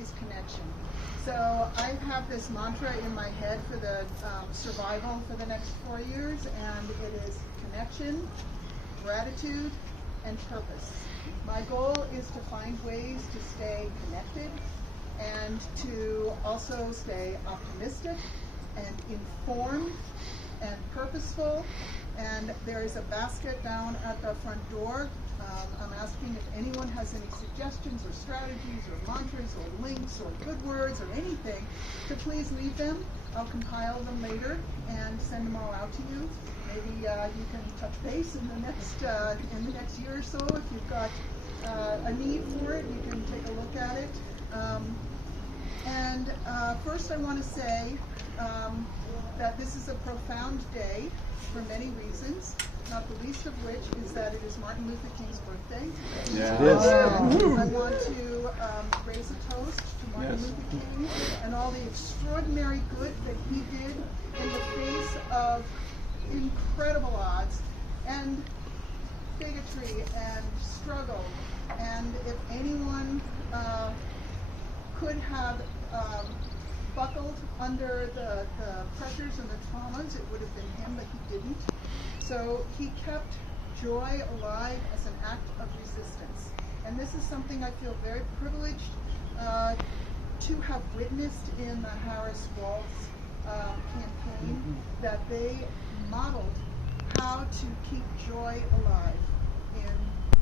is connection. So I have this mantra in my head for the survival for the next 4 years, and it is connection, gratitude, and purpose. My goal is to find ways to stay connected and to also stay optimistic and informed and purposeful. And there is a basket down at the front door. I'm asking if anyone has any suggestions or strategies or mantras or links or good words or anything, to please leave them. I'll compile them later and send them all out to you. Maybe you can touch base in the next year or so. If you've got a need for it, you can take a look at it. First I want to say that this is a profound day for many reasons, not the least of which is that it is Martin Luther King's birthday. Yeah. I want to raise a toast to Martin Luther King and all the extraordinary good that he did in the face of incredible odds and bigotry and struggle. And if anyone could have buckled under the pressures and the traumas, it would have been him, but he didn't. So he kept joy alive as an act of resistance. And this is something I feel very privileged to have witnessed in the Harris-Walz campaign, that they modeled how to keep joy alive in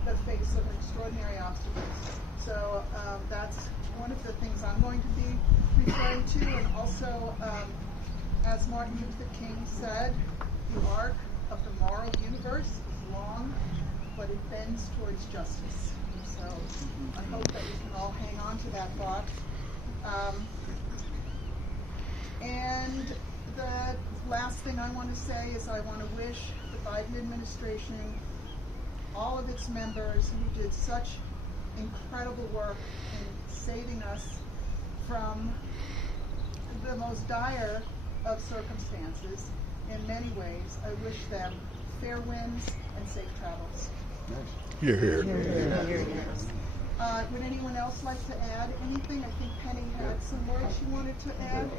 the face of extraordinary obstacles. So that's one of the things I'm going to be referring to. And also, as Martin Luther King said, the arc of the moral universe is long, but it bends towards justice. So I hope that we can all hang on to that thought. And the last thing I want to say is I want to wish the Biden administration, all of its members who did such incredible work in saving us from the most dire of circumstances in many ways. I wish them fair winds and safe travels. You're here. Would anyone else like to add anything? I think Penny had some words she wanted to add.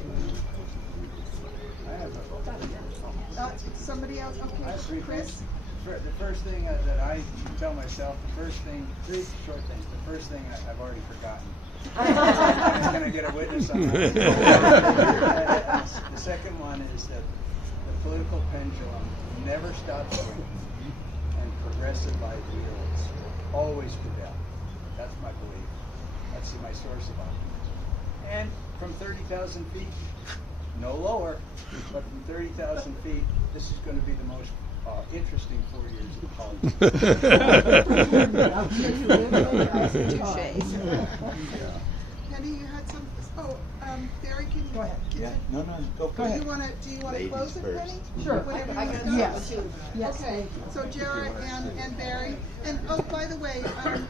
Somebody else? Okay, Chris? The first thing that I tell myself, three short things. The first thing I've already forgotten. I'm just going to get a witness on that. The second one is that the political pendulum never stops swinging, and progressive ideals always prevail. That's my belief. That's my source of optimism. And from 30,000 feet, no lower, but from 30,000 feet, this is going to be the most interesting 4 years of politics. Penny, you had some. Oh, Barry, can you go ahead? No, go ahead. Do you want to close it, Penny? Sure. Yes. Yes. Okay. So Jared and Barry, and oh, by the way,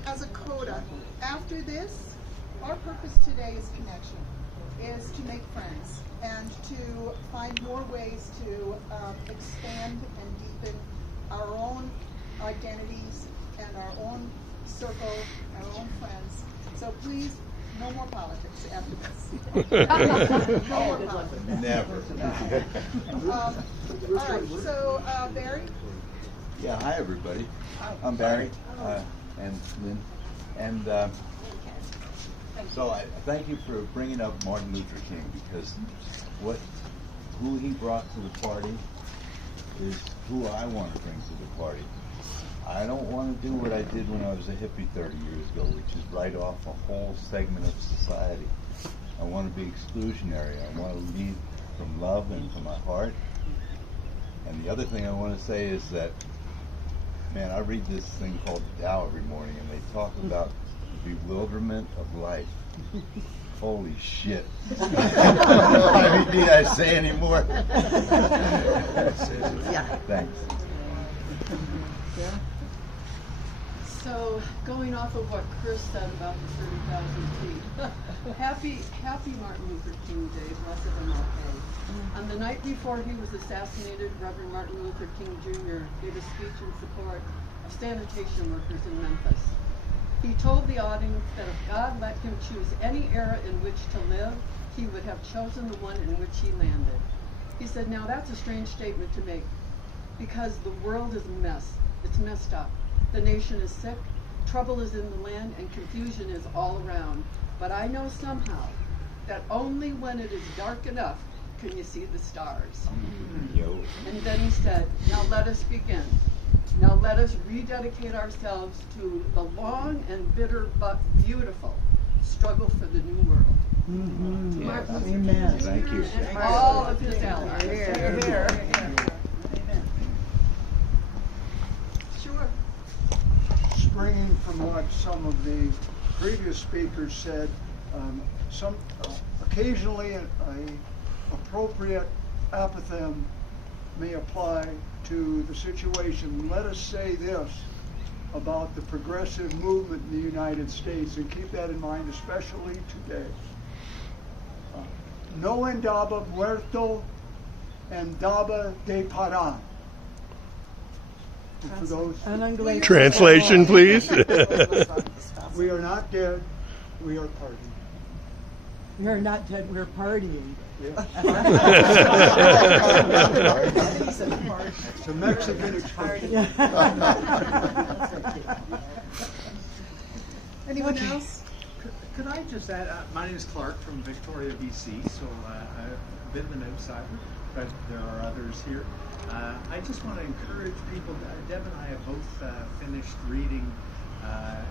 as a coda, after this, our purpose today is connection, is to make friends and to find more ways to expand and deepen our own identities and our own circle, our own friends. So please, no more politics after this. No more politics. Never. All right, so Barry? Yeah, hi everybody. I'm Barry and Lynn. And so I thank you for bringing up Martin Luther King, because who he brought to the party is who I want to bring to the party. I don't want to do what I did when I was a hippie 30 years ago, which is write off a whole segment of society. I want to be exclusionary. I want to lead from love and from my heart. And the other thing I want to say is that, man, I read this thing called the Tao every morning, and they talk about the bewilderment of life. Holy shit. I mean, need I say any more? Yeah. Thanks. Yeah. So, going off of what Chris said about the 30,000 feet, happy Martin Luther King Day, blessed MLK. On the night before he was assassinated, Reverend Martin Luther King Jr. gave a speech in support of sanitation workers in Memphis. He told the audience that if God let him choose any era in which to live, he would have chosen the one in which he landed. He said, now that's a strange statement to make, because the world is a mess. It's messed up. The nation is sick, trouble is in the land, and confusion is all around. But I know somehow that only when it is dark enough can you see the stars. And then he said, now let us begin. Now let us rededicate ourselves to the long and bitter but beautiful struggle for the new world. Mm-hmm. Martin Luther Amen. King Thank you. and all of his allies. Here. Sure. Springing from what some of the previous speakers said, occasionally a appropriate apothegm may apply to the situation. Let us say this about the progressive movement in the United States, and keep that in mind, especially today. No andaba muerto, andaba de parar. And for those, Unaugural. Translation, please. we are not dead, we are partying. We're not dead, we're partying. Yeah. It's a Mexican expression. Anyone else? Could I just add, my name is Clark from Victoria, BC, so I'm a bit of an outsider, but there are others here. I just want to encourage people, Deb and I have both finished reading,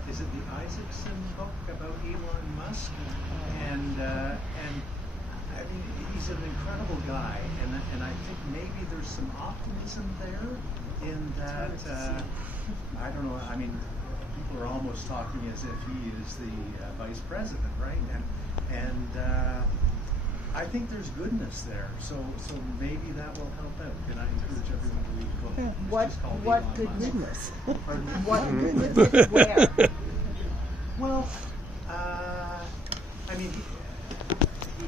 is it the Isaacson book about Elon Musk? And I mean, he's an incredible guy, and I think maybe there's some optimism there in that, I don't know, I mean, people are almost talking as if he is the vice president, right? And I think there's goodness there, so maybe that will help out. And I encourage everyone to read the book. It's What just called what Elon good Musk. goodness? Pardon me? What goodness where? Well, I mean,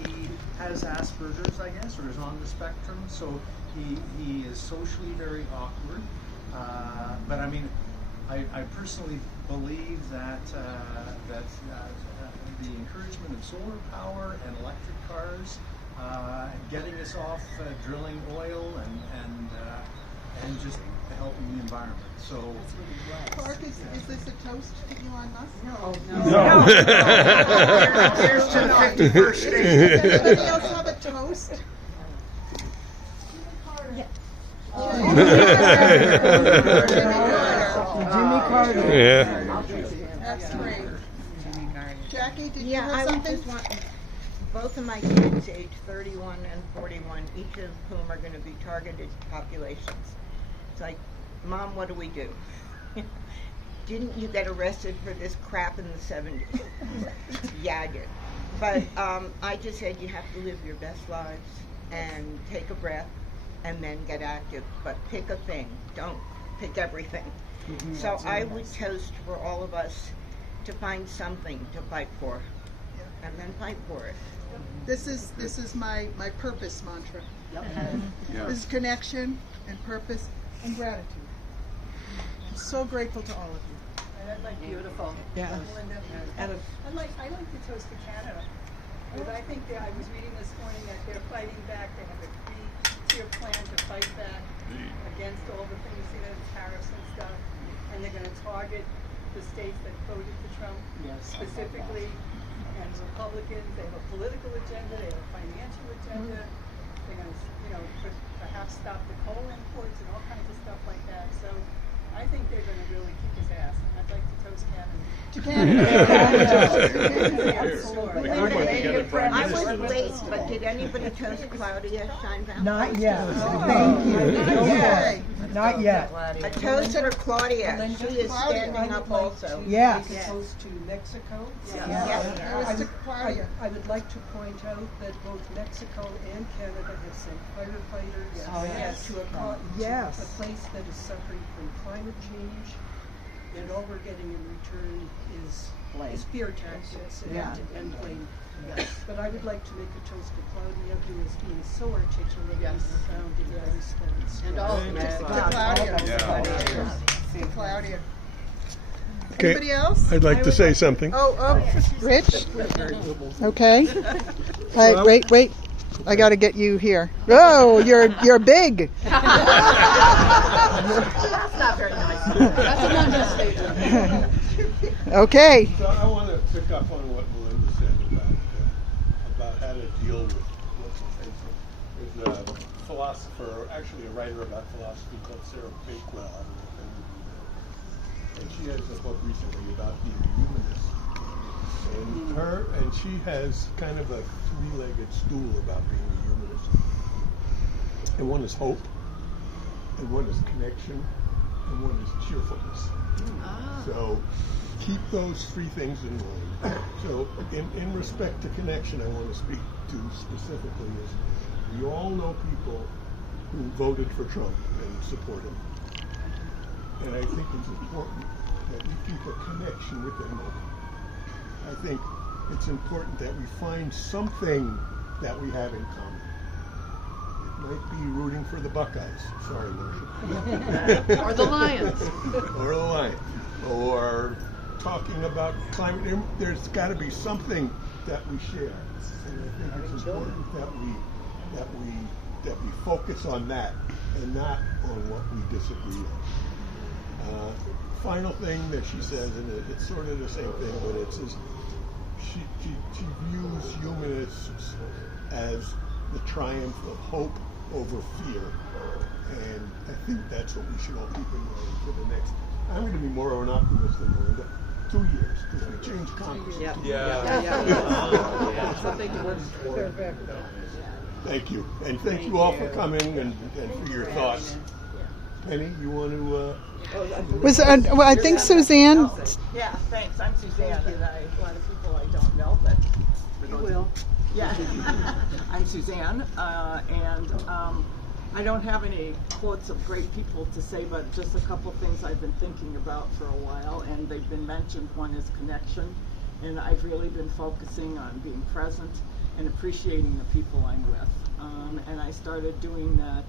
he has Asperger's, I guess, or is on the spectrum, so he is socially very awkward. But I mean, I personally believe that the encouragement of solar power and electric cars, getting us off drilling oil and just helping the environment. So, Clark, is this a toast to Elon Musk? No. Here's to the 51st state. Does anybody else have a toast? Jimmy Carter. Yeah. That's great. Jackie, did you Yeah, have I would something? just want, both of my kids, age 31 and 41, each of whom are going to be targeted populations. It's like, Mom, what do we do? Didn't you get arrested for this crap in the 70s? Yeah, I did. But I just said you have to live your best lives and take a breath and then get active. But pick a thing. Don't pick everything. So I would toast for all of us to find something to fight for, and then fight for it. This is my purpose mantra. This is connection and purpose and gratitude. I'm so grateful to all of you. Beautiful. Yeah. I'd like to toast to Canada. Because I think I was reading this morning that they're fighting back. They have a 3-tier plan to fight back against all the things, the tariffs and stuff. And they're going to target the states that voted for Trump specifically. And Republicans, they have a political agenda, they have a financial agenda. They're going to, perhaps stop the coal imports and all kinds of stuff like that. So I think they're going to really kick his ass. And I'd like to toast Canada. To Canada. I would wait, but did anybody toast Claudia Scheinbaum? Not yet. Thank you. Okay. Not yet. A toast to Claudia. She is standing up also. Yes. Opposed to Mexico. That was to Claudia. I would like to point out that both Mexico and Canada have sent firefighters to Yes. a place that is suffering from climate change, and all we're getting in return is fear tactics and blame. But I would like to make a toast to Claudia, who is being so articulate and profound in her response. And all To Claudia. To Claudia. Okay. Anybody else? I'd like to say something. Rich? Okay. Wait. I got to get you here. Oh, you're big. That's not very nice. That's an understatement. Okay. So I want to pick up on what Melinda said about how to deal with what's offensive. There's a philosopher, actually a writer about philosophy called Sarah Bakewell. I don't know if any of you know. And she has a book recently about being a humanist. And she has kind of a three-legged stool about being a humanist. And one is hope, and one is connection, and one is cheerfulness. So keep those three things in mind. So in respect to connection, I want to speak to specifically is we all know people who voted for Trump and support him. And I think it's important that we keep a connection with them. I think it's important that we find something that we have in common. It might be rooting for the Buckeyes. Sorry, Marcia. Or the Lions. Or the Lions. Or talking about climate. There's got to be something that we share. And I think it's important that we focus on that and not on what we disagree on. Final thing that she says, and it's sort of the same thing, but it says she views humanists as the triumph of hope over fear, and I think that's what we should all keep in mind for the next. I'm going to be more of an optimist than Melinda. 2 years, because we changed Congress. Yeah. Something to work for. Thank you, and thank you all for coming and for your thoughts. Penny, you want to? I think Suzanne. Yeah, thanks. I'm Suzanne, and a lot of people I don't know, but You will. yeah, I'm Suzanne, and I don't have any quotes of great people to say, but just a couple things I've been thinking about for a while, and they've been mentioned. One is connection, and I've really been focusing on being present and appreciating the people I'm with. And I started doing that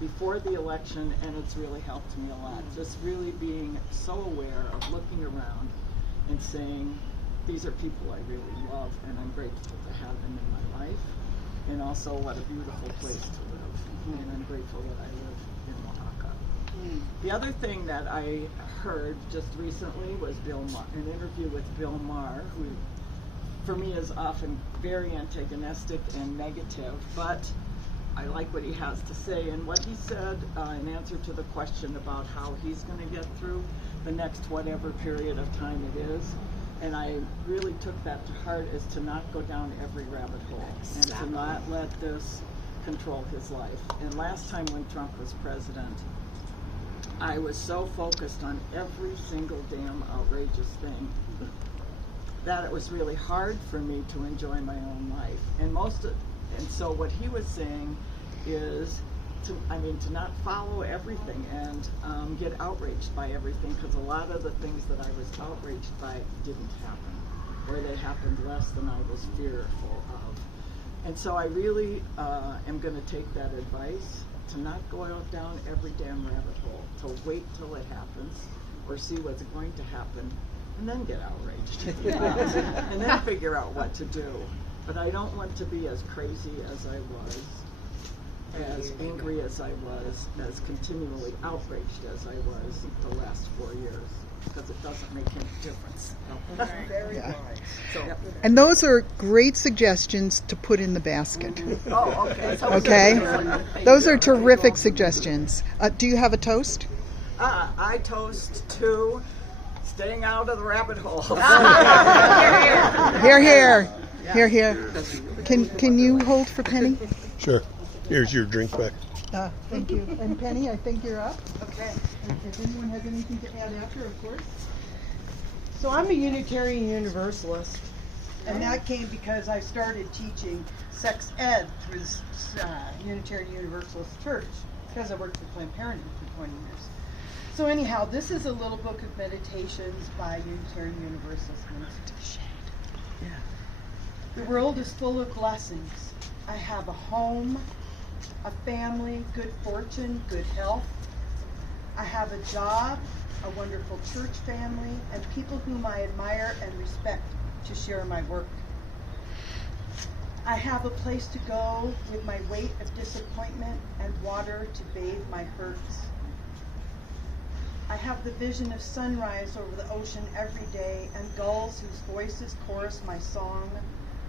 before the election, and it's really helped me a lot. Just really being so aware of looking around and saying, these are people I really love, and I'm grateful to have them in my life. And also, what a beautiful place to live. And I'm grateful that I live in Oaxaca. The other thing that I heard just recently was an interview with Bill Maher, who for me is often very antagonistic and negative, but I like what he has to say. And what he said in answer to the question about how he's going to get through the next whatever period of time it is, and I really took that to heart, is to not go down every rabbit hole and to not let this control his life. And last time when Trump was president, I was so focused on every single damn outrageous thing that it was really hard for me to enjoy my own life. And so what he was saying is to not follow everything and get outraged by everything, because a lot of the things that I was outraged by didn't happen, or they happened less than I was fearful of. And so I really am going to take that advice, to not go down every damn rabbit hole, to wait till it happens or see what's going to happen and then get outraged and then figure out what to do. But I don't want to be as crazy as I was, as angry as I was, as continually outraged as I was the last 4 years, because it doesn't make any difference. Yeah. And those are great suggestions to put in the basket. Oh, okay. Okay? Those are terrific suggestions. Do you have a toast? I toast to staying out of the rabbit hole. Here, here. Here, here. Can you hold for Penny? Sure. Here's your drink back. Thank you. And Penny, I think you're up. Okay. If anyone has anything to add after, of course. So I'm a Unitarian Universalist, and that came because I started teaching sex ed through this Unitarian Universalist Church, because I worked for Planned Parenthood for 20 years. So anyhow, this is a little book of meditations by Unitarian Universalist ministers. The world is full of blessings. I have a home, a family, good fortune, good health. I have a job, a wonderful church family, and people whom I admire and respect to share my work. I have a place to go with my weight of disappointment and water to bathe my hurts. I have the vision of sunrise over the ocean every day and gulls whose voices chorus my song,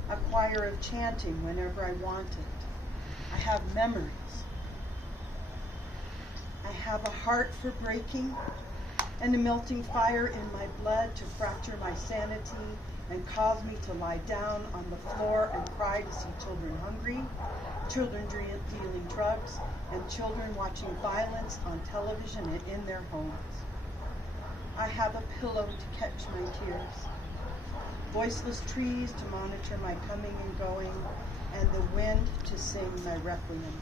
a choir of chanting whenever I want it. I have memories. I have a heart for breaking and a melting fire in my blood to fracture my sanity and cause me to lie down on the floor and cry to see children hungry, children dealing drugs, and children watching violence on television and in their homes. I have a pillow to catch my tears, voiceless trees to monitor my coming and going, and the wind to sing my requiem.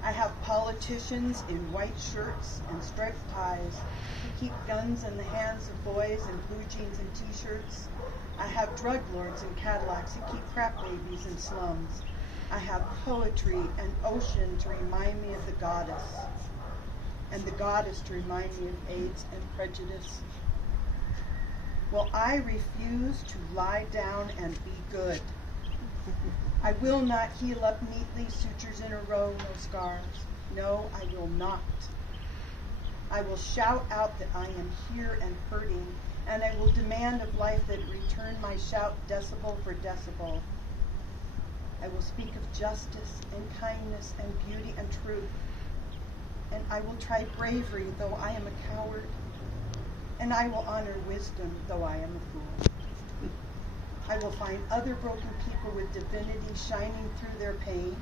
I have politicians in white shirts and striped ties who keep guns in the hands of boys in blue jeans and t-shirts. I have drug lords in Cadillacs who keep crap babies in slums. I have poetry and ocean to remind me of the goddess, and the goddess to remind me of AIDS and prejudice. Well, I refuse to lie down and be good. I will not heal up neatly, sutures in a row, no scars. No, I will not. I will shout out that I am here and hurting, and I will demand of life that it return my shout decibel for decibel. I will speak of justice and kindness and beauty and truth, and I will try bravery, though I am a coward, and I will honor wisdom, though I am a fool. I will find other broken people with divinity shining through their pain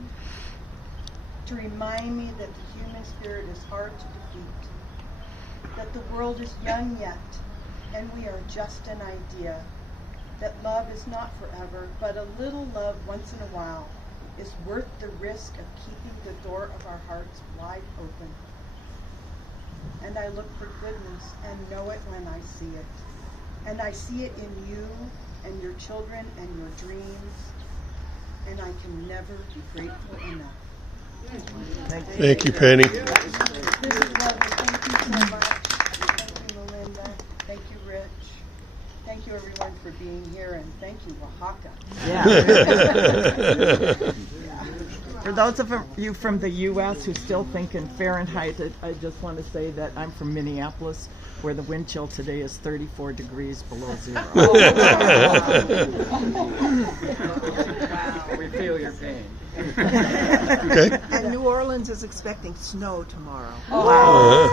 to remind me that the human spirit is hard to defeat, that the world is young yet, and we are just an idea, that love is not forever, but a little love once in a while is worth the risk of keeping the door of our hearts wide open. And I look for goodness and know it when I see it. And I see it in you and your children and your dreams, and I can never be grateful enough. Thank you, Penny. This is lovely. Thank you so much. Thank you, Melinda. Thank you, Rich. Thank you, everyone, for being here, and thank you, Oaxaca. Yeah. For those of you from the U.S. who still think in Fahrenheit, I just want to say that I'm from Minneapolis, where the wind chill today is 34 degrees below zero. We feel your pain. Okay. And New Orleans is expecting snow tomorrow. Wow.